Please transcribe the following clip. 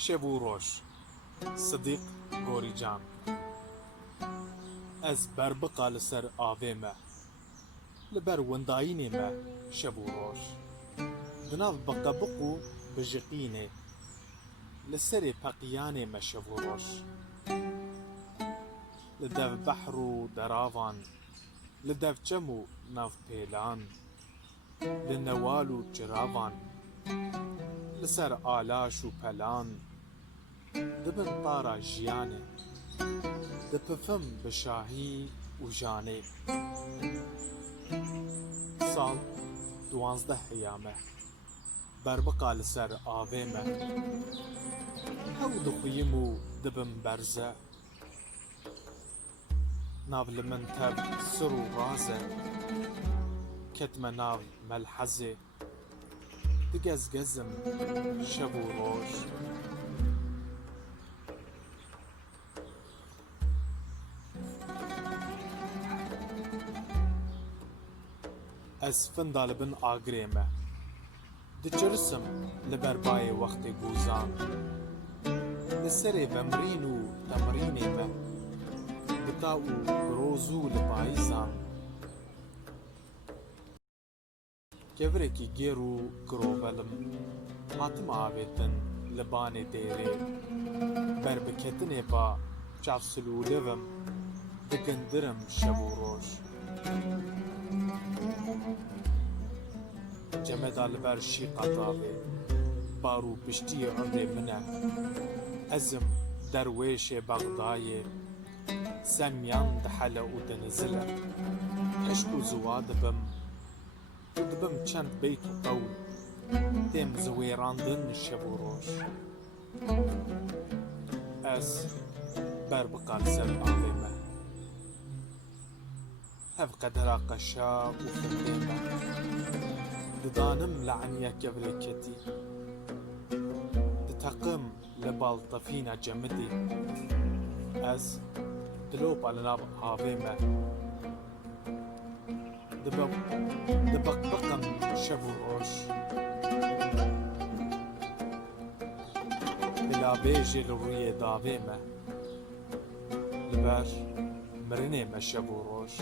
شب و روش صدیق گوری جان از بربقا لسر آوه ما لبر ونداینه ما شب و روش دناو بقبقو بجقینه لسر پقیانه ما شب و روش لدف بحر و دراوان لدف چمو ناف پیلان لنوال و چراوان لسر آلاش و پلان دبن طارا جیانه دپفم بشاهی و جانه سال 12 هیامه بربقا لسر آوه ما هەو دخویم و دبم بەرزە ناو لە من تەب سڕ و ڕازە کەتمە ناو مەلحەزێ دگەزگەزم شەو و ڕۆژ ئەس فندا li bin agirê me diçirisim li ber bayê wextê gûzan li serê vemrîn û temrînê me bita û girozû li payîzan kevirekî gêr û girovelim hatim avêtin li banê dêrê ber bi ketinê va çavsilûlivim digindirim şev û roj cemeda li ber şîqa tavê bar û piştiyê evrê min e ezim derwêşê Bexdayê semyan dihele û dinizile hişk û ziwa dibim û dibim çend beyt û qewl têm ziwêrandin şev û roj ez berbiqa li ser avê me hev qedera qeşa û findê me didanim leعنîya kevirê ketî diteqim li baltefîna cemidê ez dilopa li nav avê me dibeqbeqim şev û roj dilabêjê li rûyê davê me li ber mirinê me şev û roj